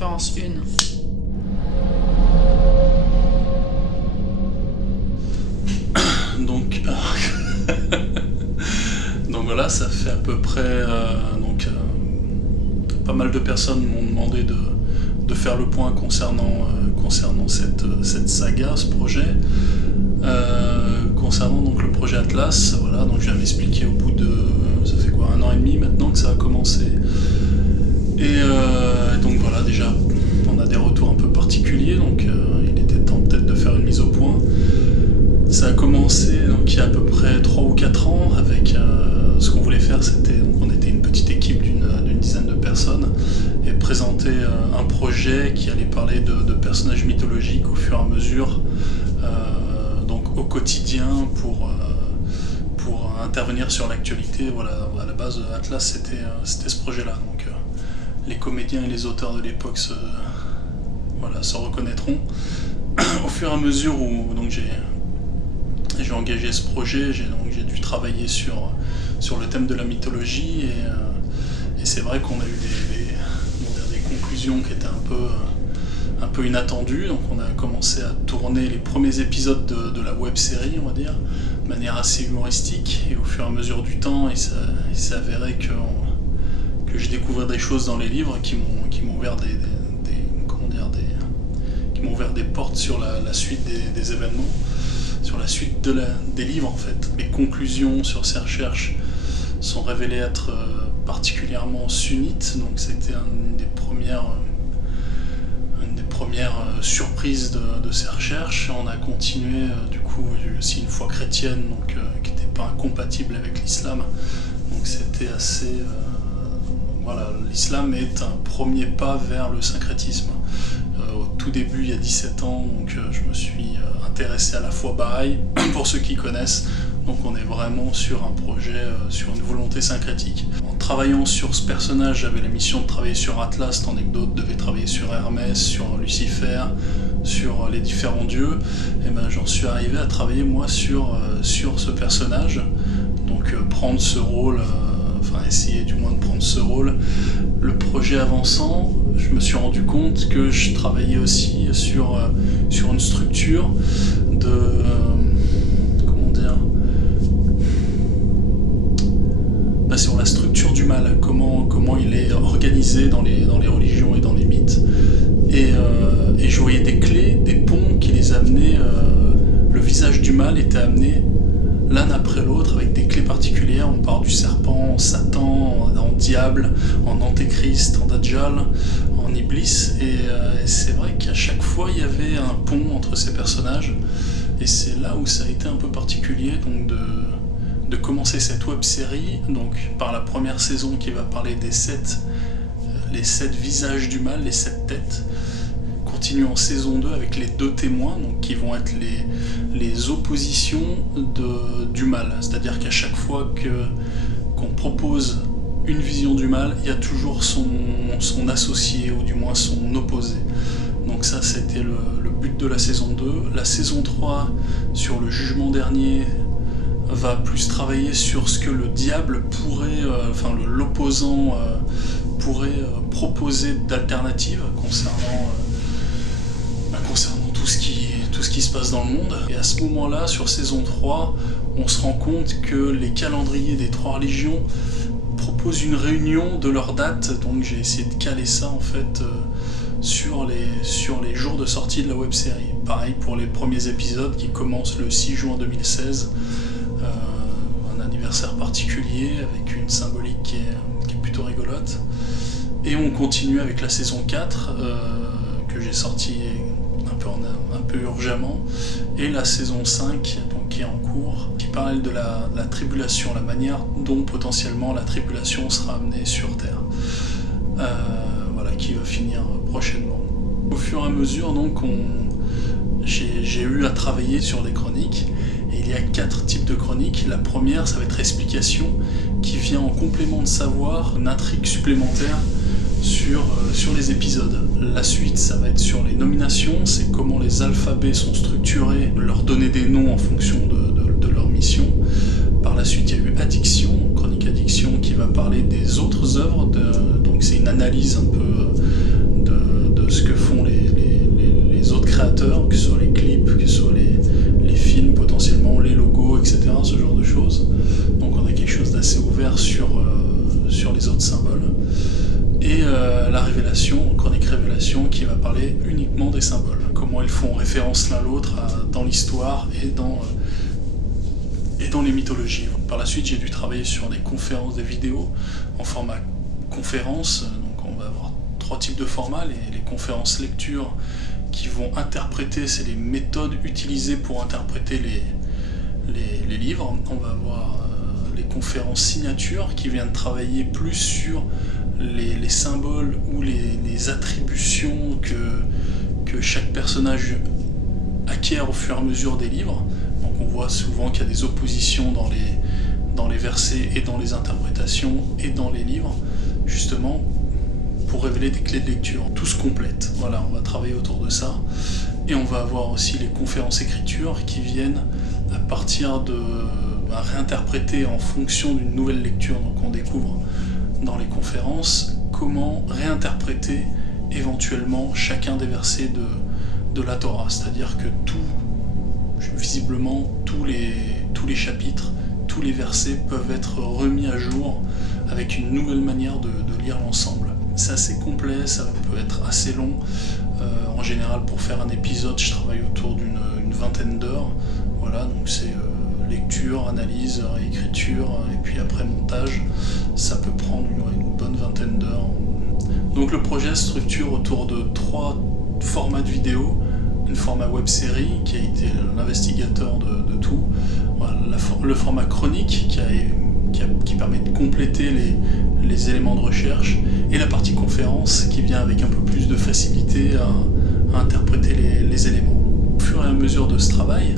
conférence 1. Donc, donc voilà, ça fait à peu près... pas mal de personnes m'ont demandé de faire le point concernant cette saga, ce projet. Concernant donc le projet Atlas, voilà, donc je viens m'expliquer au bout de... ça fait quoi, 1 an et demi maintenant que ça a commencé. Et donc voilà, déjà, on a des retours un peu particuliers, donc il était temps peut-être de faire une mise au point. Ça a commencé donc, il y a à peu près 3 ou 4 ans avec ce qu'on voulait faire, c'était donc on était une petite équipe d'une dizaine de personnes et présenter un projet qui allait parler de personnages mythologiques au fur et à mesure, donc au quotidien pour intervenir sur l'actualité. Voilà, à la base Atlas c'était ce projet-là. Donc les comédiens et les auteurs de l'époque se reconnaîtront. Au fur et à mesure où donc j'ai engagé ce projet, j'ai dû travailler sur le thème de la mythologie et c'est vrai qu'on a eu des conclusions qui étaient un peu inattendues. Donc on a commencé à tourner les premiers épisodes de la web-série, on va dire, de manière assez humoristique, et au fur et à mesure du temps, il s'est avéré que je découvrais des choses dans les livres qui m'ont ouvert qui m'ont ouvert des portes sur la suite des événements, sur la suite des livres en fait. Mes conclusions sur ces recherches sont révélées être particulièrement sunnites, donc c'était une des premières surprises de ces recherches. On a continué, du coup, j'ai aussi une foi chrétienne, donc qui n'était pas incompatible avec l'islam, donc c'était assez... voilà, l'islam est un premier pas vers le syncrétisme. Au tout début, il y a 17 ans, donc je me suis intéressé à la foi Baha'i, pour ceux qui connaissent. Donc on est vraiment sur un projet, sur une volonté syncrétique. En travaillant sur ce personnage, j'avais la mission de travailler sur Atlas, tandis que d'autres devaient travailler sur Hermès, sur Lucifer, sur les différents dieux. Et ben j'en suis arrivé à travailler moi sur ce personnage, donc prendre ce rôle, essayer du moins de prendre ce rôle. Le projet avançant, je me suis rendu compte que je travaillais aussi sur une structure de... sur la structure du mal, comment il est organisé dans les religions et dans les mythes. Et je voyais des clés, des ponts qui les amenaient... le visage du mal était amené l'un après l'autre avec des clés particulières. On part du serpent en Satan, en diable, en antéchrist, en dajjal, en iblis, et c'est vrai qu'à chaque fois il y avait un pont entre ces personnages, et c'est là où ça a été un peu particulier donc de commencer cette web-série, donc par la première saison qui va parler les 7 visages du mal, les 7 têtes. Continue en saison 2 avec les 2 témoins, donc qui vont être les oppositions du mal. C'est-à-dire qu'à chaque fois qu'on propose une vision du mal, il y a toujours son associé, ou du moins son opposé. Donc ça, c'était le but de la saison 2. La saison 3, sur le jugement dernier, va plus travailler sur ce que le diable pourrait, l'opposant pourrait proposer d'alternatives concernant tout ce qui se passe dans le monde. Et à ce moment-là, sur saison 3, on se rend compte que les calendriers des 3 religions proposent une réunion de leurs dates, donc j'ai essayé de caler ça en fait sur les jours de sortie de la web-série. Pareil pour les premiers épisodes qui commencent le 6 juin 2016, un anniversaire particulier avec une symbolique qui est plutôt rigolote. Et on continue avec la saison 4 que j'ai sortie un peu urgemment, et la saison 5 donc, qui est en cours, qui parle de la tribulation, la manière dont potentiellement la tribulation sera amenée sur Terre, qui va finir prochainement. Au fur et à mesure donc j'ai eu à travailler sur des chroniques, et il y a 4 types de chroniques. La première, ça va être explication, qui vient en complément de savoir, une intrigue supplémentaire sur les épisodes. La suite, ça va être sur les nominations, c'est comment les alphabets sont structurés, leur donner des noms en fonction de leur mission. Par la suite, il y a eu Addiction, chronique Addiction, qui va parler des autres œuvres, donc c'est une analyse un peu de films potentiellement, les logos, etc., ce genre de choses. Donc on a quelque chose d'assez ouvert sur les autres symboles. Et la révélation, chronique révélation, qui va parler uniquement des symboles. Comment ils font référence l'un à l'autre dans l'histoire et dans les mythologies. Par la suite, j'ai dû travailler sur des conférences, des vidéos en format conférence. Donc on va avoir 3 types de formats. Les conférences lecture qui vont interpréter, c'est les méthodes utilisées pour interpréter les livres. On va avoir les conférences signature qui viennent travailler plus sur les symboles ou les attributions que chaque personnage acquiert au fur et à mesure des livres. Donc on voit souvent qu'il y a des oppositions dans les versets et dans les interprétations et dans les livres, justement pour révéler des clés de lecture. Tout se complète. Voilà, on va travailler autour de ça. Et on va avoir aussi les conférences écriture qui viennent à partir de réinterpréter en fonction d'une nouvelle lecture. Donc on découvre dans les conférences comment réinterpréter éventuellement chacun des versets de la Torah. C'est-à-dire que visiblement tous les chapitres, tous les versets peuvent être remis à jour avec une nouvelle manière de lire l'ensemble. C'est assez complet, ça peut être assez long. En général, pour faire un épisode, je travaille autour d'une vingtaine d'heures. Voilà, donc c'est lecture, analyse, réécriture, et puis après montage. Ça peut prendre une bonne vingtaine d'heures. Donc le projet se structure autour de 3 formats de vidéo. Une format web-série qui a été l'investigateur de tout. Voilà, le format chronique qui permet de compléter les éléments de recherche, et la partie conférence qui vient avec un peu plus de facilité à interpréter les éléments. Au fur et à mesure de ce travail,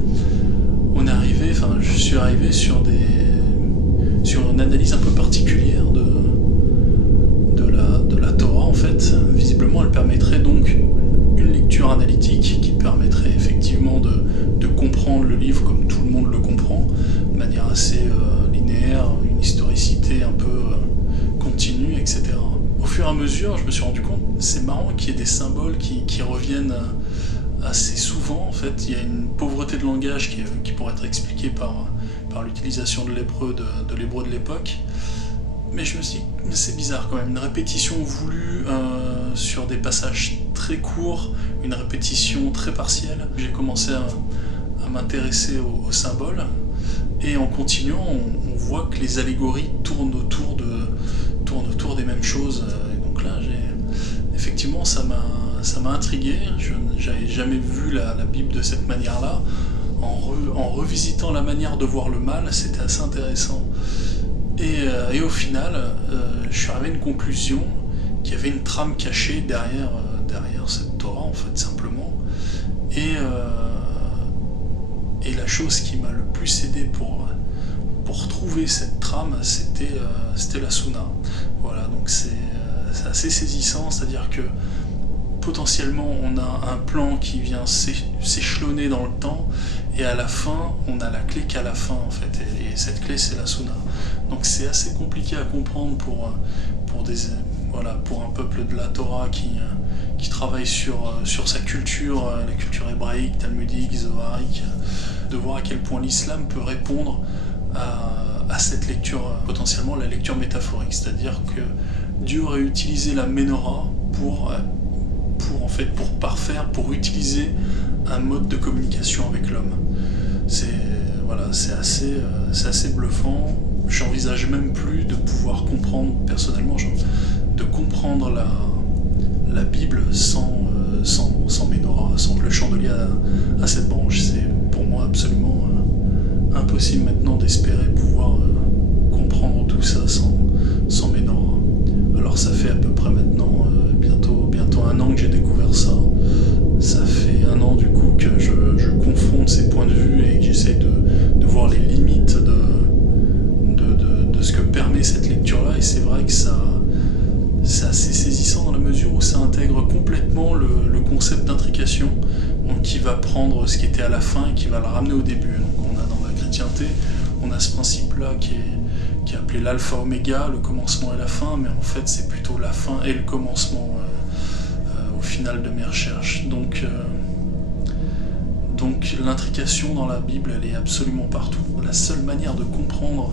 je suis arrivé sur une analyse un peu particulière de la Torah en fait. Visiblement, elle permettrait donc une lecture analytique qui permettrait effectivement de comprendre le livre comme tout le monde le comprend, de manière assez linéaire, une historicité un peu continue, etc. Au fur et à mesure, je me suis rendu compte, c'est marrant qu'il y ait des symboles qui reviennent assez souvent. En fait, il y a une pauvreté de langage qui pourrait être expliquée par l'utilisation de l'hébreu de l'époque. Mais je me suis dit, c'est bizarre quand même, une répétition voulue sur des passages très courts, une répétition très partielle. J'ai commencé à m'intéresser aux symboles, et en continuant, on voit que les allégories tournent autour des mêmes choses. Et donc là, effectivement, ça m'a intrigué. Je n'avais jamais vu la Bible de cette manière-là. En revisitant la manière de voir le mal, c'était assez intéressant. Et au final, je suis arrivé à une conclusion qu'il y avait une trame cachée derrière cette Torah, en fait, simplement. Et la chose qui m'a le plus aidé pour trouver cette trame, c'était la Sunna. Voilà, donc c'est assez saisissant, c'est-à-dire que potentiellement on a un plan qui vient s'échelonner dans le temps, et à la fin on a la clé qu'à la fin en fait, et cette clé c'est la Sunna. Donc c'est assez compliqué à comprendre pour un peuple de la Torah qui travaille sur sa culture, la culture hébraïque, talmudique, zoharique, de voir à quel point l'islam peut répondre à cette lecture, potentiellement la lecture métaphorique, c'est-à-dire que Dieu aurait utilisé la Ménorah pour utiliser un mode de communication avec l'homme. C'est assez bluffant. J'envisage même plus de pouvoir comprendre, personnellement, de comprendre la Bible sans Ménorah, sans le chandelier à cette branche. C'est pour moi absolument impossible maintenant d'espérer pouvoir comprendre tout ça sans Ménorah. Alors ça fait à peu près maintenant bientôt 1 an que j'ai découvert ça. Ça fait 1 an du coup que je confonde ces points de vue et que j'essaie de voir les limites de ce que permet cette lecture-là, et c'est vrai que c'est assez saisissant dans la mesure où ça intègre complètement le concept d'intrication, donc qui va prendre ce qui était à la fin et qui va le ramener au début. Donc on a dans la chrétienté, on a ce principe-là qui est appelé l'alpha oméga, le commencement et la fin, mais en fait c'est plutôt la fin et le commencement au final de mes recherches. Donc Donc l'intrication dans la Bible, elle est absolument partout. La seule manière de comprendre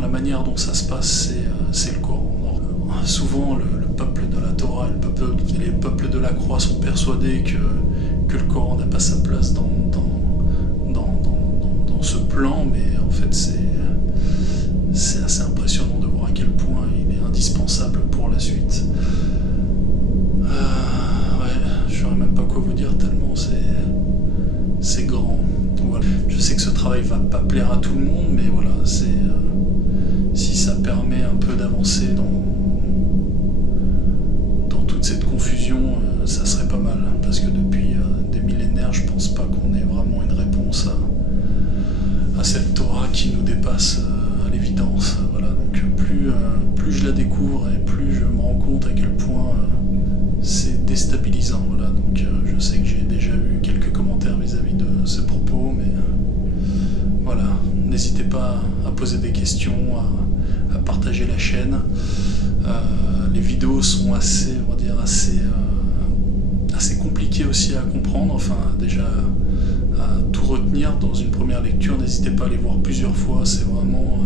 la manière dont ça se passe, c'est le Coran. Alors, souvent, le peuple de la Torah et les peuples de la croix sont persuadés que le Coran n'a pas sa place dans ce plan, mais en fait c'est assez impressionnant de voir à quel point il est indispensable pour la suite. Ouais, je saurais même pas quoi vous dire tellement c'est grand. Voilà. Je sais que ce travail va pas plaire à tout le monde, mais voilà, si ça permet un peu d'avancer dans toute cette confusion, ça serait pas mal, parce que depuis des millénaires, je pense pas qu'on ait vraiment une réponse à cette Torah qui nous dépasse à l'évidence. Voilà, donc plus je la découvre et plus je me rends compte à quel point c'est déstabilisant. Voilà, donc je sais que j'ai déjà eu quelques commentaires vis-à-vis de ce propos, mais voilà, n'hésitez pas à poser des questions, à partager la chaîne. Les vidéos sont assez compliquées aussi à comprendre, enfin déjà à tout retenir dans une première lecture. N'hésitez pas à les voir plusieurs fois, c'est vraiment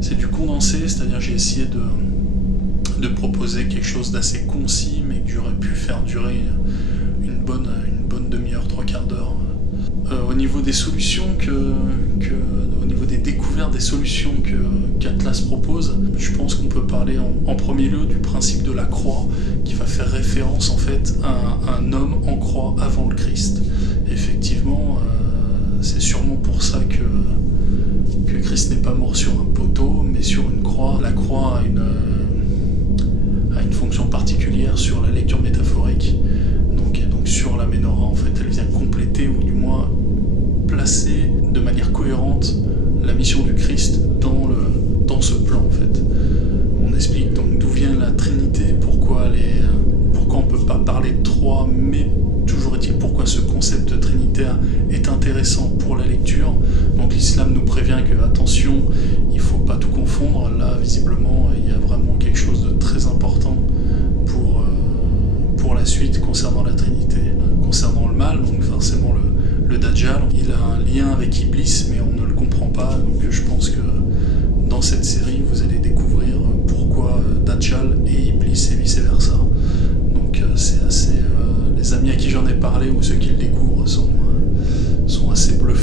c'est du condensé, c'est-à-dire j'ai essayé de proposer quelque chose d'assez concis, mais que j'aurais pu faire durer une bonne demi-heure, trois quarts d'heure. Au niveau des solutions au niveau des découvertes des solutions qu'Atlas propose, je pense qu'on peut parler en premier lieu du principe de la croix, qui va faire référence en fait à un homme en croix avant le Christ. Et effectivement, c'est sûrement pour ça que Christ n'est pas mort sur un poteau, mais sur une croix. La croix a une fonction particulière sur la lecture métaphorique, et donc sur la Ménorah, en fait, elle vient compléter, ou du moins placer de manière cohérente la mission du Christ dans ce plan, en fait. On explique donc d'où vient la Trinité, pourquoi on peut pas parler de trois, mais toujours est-il pourquoi ce concept trinitaire est intéressant pour la lecture. Donc l'islam nous prévient que, attention, il faut pas tout confondre. Là, visiblement, il y a vraiment quelque chose de très important pour la suite concernant la Trinité. Concernant le mal, donc forcément le Dajjal, il a un lien avec Iblis, mais on ne le comprend pas. Donc je pense que dans cette série, vous allez découvrir pourquoi Dajjal et Iblis et vice-versa. Donc c'est assez... les amis à qui j'en ai parlé ou ceux qui le découvrent sont assez bluffés